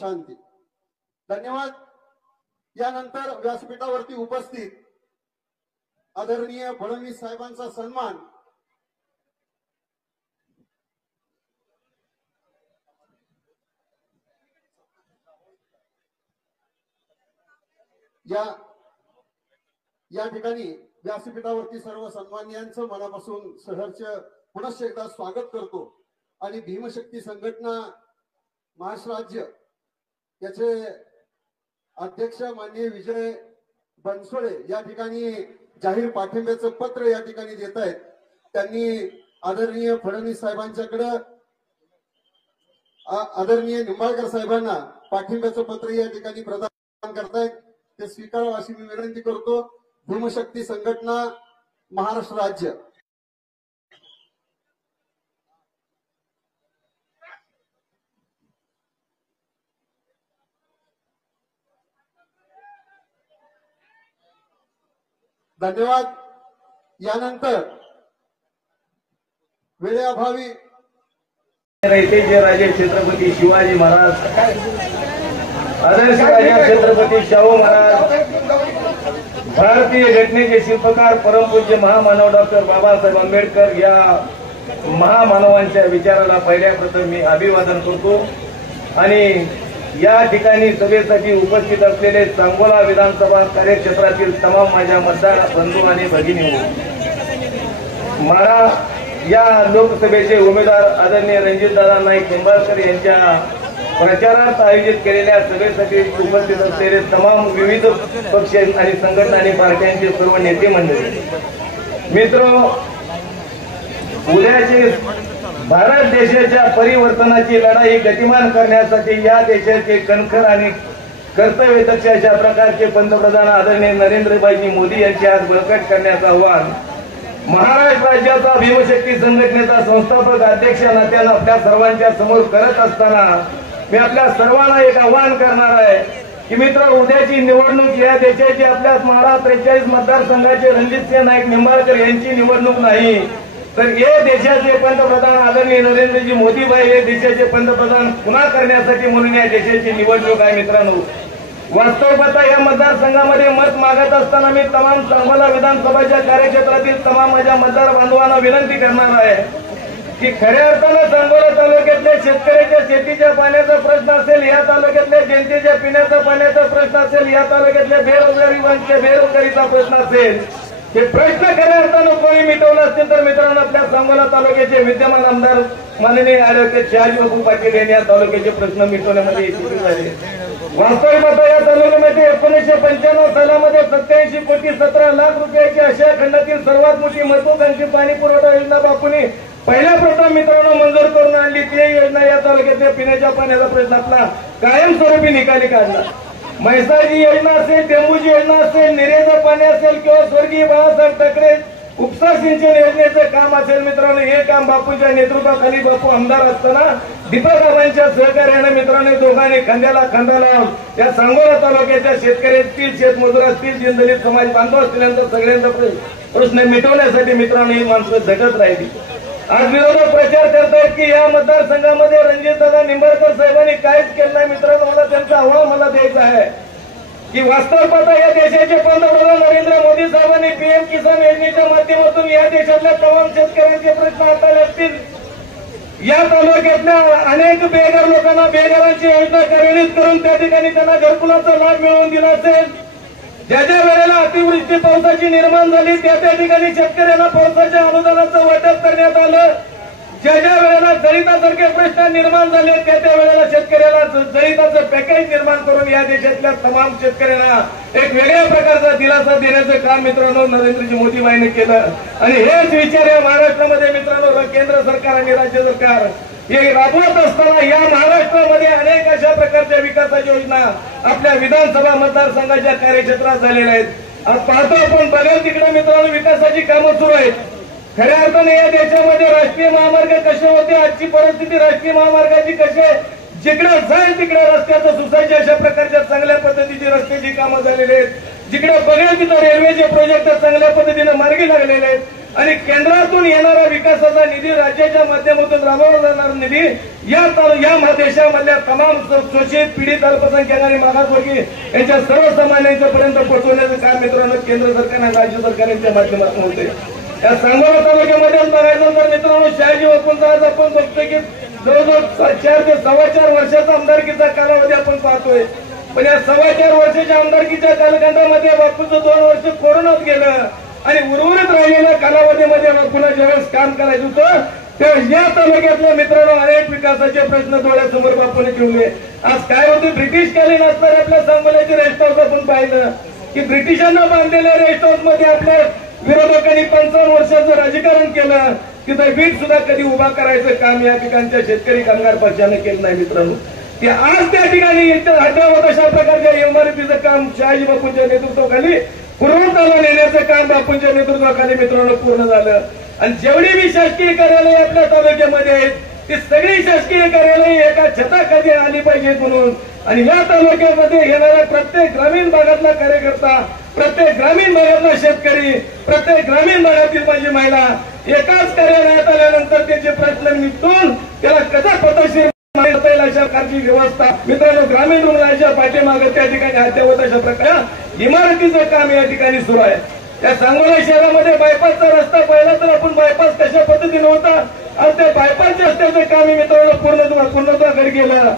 शांती. धन्यवाद. यानंतर व्यासपीठावरती उपस्थित आदरणीय फडणवीस साहेबांचा सन्मान या ठिकाणी व्यासपीठावरती सर्व सन्माननीयांचं मनापासून सहर्ष पुनश्च एकदा स्वागत करतो. आणि भीमशक्ती संघटना महाराष्ट्र राज्य याचे अध्यक्ष माननीय विजय बनसोडे या ठिकाणी जाहीर पाठिंब्याचं पत्र या ठिकाणी देत आहेत. त्यांनी आदरणीय फडणवीस साहेबांच्याकडे आदरणीय निंबाळकर साहेबांना पाठिंब्याचं पत्र या ठिकाणी प्रदान करतायत. ते स्वीकारावं अशी मी विनंती करतो. भीमशक्ती संघटना महाराष्ट्र राज्य. धन्यवाद. यानंतर वेळेअभावी जे राजे छत्रपती शिवाजी महाराज, आदर्श राजा छत्रपती शाहू महाराज, भारतीय घटनेचे शिल्पकार परमपूज्य महामानव डॉक्टर बाबासाहेब आंबेडकर या महामानवांच्या विचाराला पहिल्या प्रथम मी अभिवादन करतो. आणि या ठिकाणी सभेसाठी उपस्थित असलेले सांगोला विधानसभा कार्यक्षेत्रातील तमाम माझ्या मतदार बंधू आणि भगिनी, मला या लोकसभेचे उमेदवार आदरणीय रणजितदादा नाईक निंबाळकर यांच्या प्रचारात आयोजित केलेल्या सभेसाठी उपस्थित असलेले तमाम विविध पक्ष आणि संघटना आणि पार्ट्यांचे सर्व नेते मंडळी, मित्र, उद्याचे भारत देशाच्या परिवर्तनाची लढाई गतिमान करण्यासाठी या देशाचे कणखर आणि कर्तव्यदक्ष अशा प्रकारचे पंतप्रधान आदरणीय नरेंद्रभाई मोदी यांचे आज बळकट करण्याचं आव्हान महाराष्ट्र राज्याचा भीमशक्ती संघटनेचा संस्थापक अध्यक्ष नात्यानं आपल्या सर्वांच्या समोर करत असताना मी आपल्या सर्वांना एक आवाहन करणार आहे की मित्र, उद्याची निवडणूक या देशाची आपल्या 43 मतदारसंघाचे रणजितसिंह नाईक निंबाळकर यांची निवडणूक नाही, तर हे देशाचे पंतप्रधान आदरणीय नरेंद्रजी मोदीभाई हे देशाचे पंतप्रधान पुन्हा करण्यासाठी म्हणून या देशाची निवडणूक आहे. मित्रांनो, वास्तव पाहता या मतदारसंघामध्ये मत मागत असताना मी तमाम सांगोला विधानसभाच्या कार्यक्षेत्रातील तमाम माझ्या मतदार बांधवांना विनंती करणार आहे की खऱ्या अर्थानं सांगोला तालुक्यातल्या शेतकऱ्याच्या शेतीच्या पाण्याचा प्रश्न असेल, या तालुक्यातल्या जनतेच्या पिण्याचा पाण्याचा प्रश्न असेल, या तालुक्यातल्या बेरोजगारीचा प्रश्न असेल, हे प्रश्न खऱ्या अर्थानं कोणी मिटवला असतील तर मित्रांनो आपल्या सांगोला तालुक्याचे विद्यमान आमदार माननीय ॲडव्होकेट शहाजीबाबू पाटील यांनी या तालुक्याचे प्रश्न मिटवण्यामध्ये यशस्वी झाले. वास्तविक आता या तालुक्यामध्ये 1995 सालामध्ये 87 कोटी 17 लाख रुपयाची आशिया खंडातील सर्वात मोठी महत्वाकांक्षी पाणी पुरवठा योजना बापूंनी पहिल्या प्रथम मित्रांनो मंजूर करून आणली. ती योजना या तालुक्यातल्या पिण्याच्या पाण्याचा प्रश्न आपला कायमस्वरूपी निकाली काढला. म्हैसाळची योजना असेल, टेंबूची योजना असेल, निरेचं पाणी असेल किंवा स्वर्गीय बाळासाहेब ठाकरे उपसा सिंचन योजनेचं काम असेल, मित्रांनो हे काम बापूंच्या नेतृत्वाखाली बापू आमदार असताना दीपक आबांच्या सहकार्याने मित्रांनो दोघांनी खांद्याला खांदा लावून या सांगोला तालुक्याच्या शेतकरी असतील, शेतमजूर असतील, दलित समाज बांधव असतील सगळ्यांचा प्रश्न मिटवण्यासाठी मित्रांनो ही माणसं झटत राहिली. आज विरोधक प्रचार करतायत की या मतदारसंघामध्ये रणजितदादा निंबाळकर साहेबांनी काहीच केलं नाही. मित्रांनो, मला त्यांचा आव्हान मला द्यायचं आहे की वास्तव पाहता या देशाचे पंतप्रधान नरेंद्र मोदी साहेबांनी पीएम किसान योजनेच्या माध्यमातून या देशातल्या तमाम शेतकऱ्यांचे प्रश्न हाताळले असतील. या तालुक्यातल्या अनेक बेघर लोकांना बेघरांची योजना कार्यान्वित करून त्या ठिकाणी त्यांना घरकुलाचा लाभ मिळवून दिला असेल. ज्या ज्या वेळेला अतिवृष्टी पावसाची निर्माण झाली त्या त्या ठिकाणी शेतकऱ्यांना पावसाच्या अनुदानाचं वाटप करण्यात आलं. ज्या ज्या वेळेला दलितासारखे प्रश्न निर्माण झाले त्या त्या वेळेला शेतकऱ्याला दलिताचं पॅकेज निर्माण करून या देशातल्या तमाम शेतकऱ्यांना एक वेगळ्या प्रकारचा दिलासा देण्याचं काम मित्रांनो नरेंद्रजी मोदीबाईंनी केलं. आणि हेच विचार या महाराष्ट्रामध्ये मित्रांनो केंद्र सरकार आणि राज्य सरकार हे राबवत असताना या महाराष्ट्रामध्ये अनेक अशा प्रकारच्या विकासाच्या योजना आपल्या विधानसभा मतदारसंघाच्या कार्यक्षेत्रात झालेल्या आहेत. आज पाहतो आपण बघेल तिकडे मित्रांनो विकासाची कामं सुरू आहेत. खऱ्या अर्थाने या देशामध्ये राष्ट्रीय महामार्ग कसे होते, आजची परिस्थिती राष्ट्रीय महामार्गाची कशी आहे, जिकडे जाईल तिकडे रस्त्याचं सुसायचे अशा प्रकारच्या चांगल्या पद्धतीची रस्त्याची कामं झालेली आहेत. जिकडे बघेल तिथं रेल्वेचे प्रोजेक्ट चांगल्या पद्धतीने मार्गी लागलेले आहेत. आणि केंद्रातून येणारा विकासाचा निधी, राज्याच्या माध्यमातून राबवला जाणारा निधी या देशामधल्या तमाम शोषित, पीडित, अल्पसंख्याक आणि मागासवर्गीय यांच्या सर्वसामान्यांच्या पर्यंत पोहोचवण्याचं काम मित्रांनो केंद्र सरकार आणि राज्य सरकारच्या माध्यमातून होते. या सांगोला तालुक्यामध्ये बघायचं तर मित्रांनो शहाजी बापूंचा आज आपण बघतोय की जवळजवळ 4 ते 4.25 वर्षाचा आमदारकीचा कालावधी आपण पाहतोय. पण या 4.25 वर्षाच्या आमदारकीच्या कालखंडामध्ये बापूचं 2 वर्ष कोरोनात गेलं आणि उर्वरित राहिलेल्या कालावधीमध्ये बापूला ज्यावेळेस काम करायचं होतं त्यावेळेस या तालुक्यातल्या मित्रांनो अनेक विकासाचे प्रश्न डोळ्यासमोर बापूने ठेवले. आज काय होते, ब्रिटिशकालीन असणारे आपल्या सांगोल्याचे रेस्ट हाऊस आपण पाहिलं की ब्रिटिशांना बांधलेल्या रेस्ट हाऊस मध्ये आपल्या विरोधकांनी 55 वर्षाचं राजकारण केलं. तिथं वीट सुद्धा कधी उभा करायचं काम या ठिकाणच्या शेतकरी कामगार पक्षाने केलं नाही मित्रांनो. ते आज त्या ठिकाणी अद्यावत अशा प्रकारच्या इमारतीचं काम शहाजी बापूंच्या नेतृत्वाखाली पूर्वताला नेण्याचं काम बापूंच्या नेतृत्वाखाली मित्रांनो पूर्ण झालं. आणि जेवढी बी शासकीय कार्यालय आपल्या तालुक्यामध्ये आहेत ती सगळी शासकीय कार्यालय एका छताखाली आली पाहिजेत म्हणून. आणि या तालुक्यामध्ये येणाऱ्या प्रत्येक ग्रामीण भागातला कार्यकर्ता, प्रत्येक ग्रामीण भागातला शेतकरी, प्रत्येक ग्रामीण भागातील माझी महिला एकाच कार्यालयात आल्यानंतर त्याचे प्रश्न निपटून त्याला कसा पद्धतशीर अशा प्रकारची व्यवस्था मित्रांनो ग्रामीण रुग्णालयाच्या पाठीमागे त्या ठिकाणी अद्यावत अशा प्रकारे इमारतीचं काम या ठिकाणी सुरू आहे. या सांगोला शहरामध्ये बायपासचा रस्ता पाहिला तर आपण बायपास कशा पद्धतीने होता, आज त्या बायपासच्या रस्त्याचं काम मित्रांनो पूर्णत्वाकडे गेलं.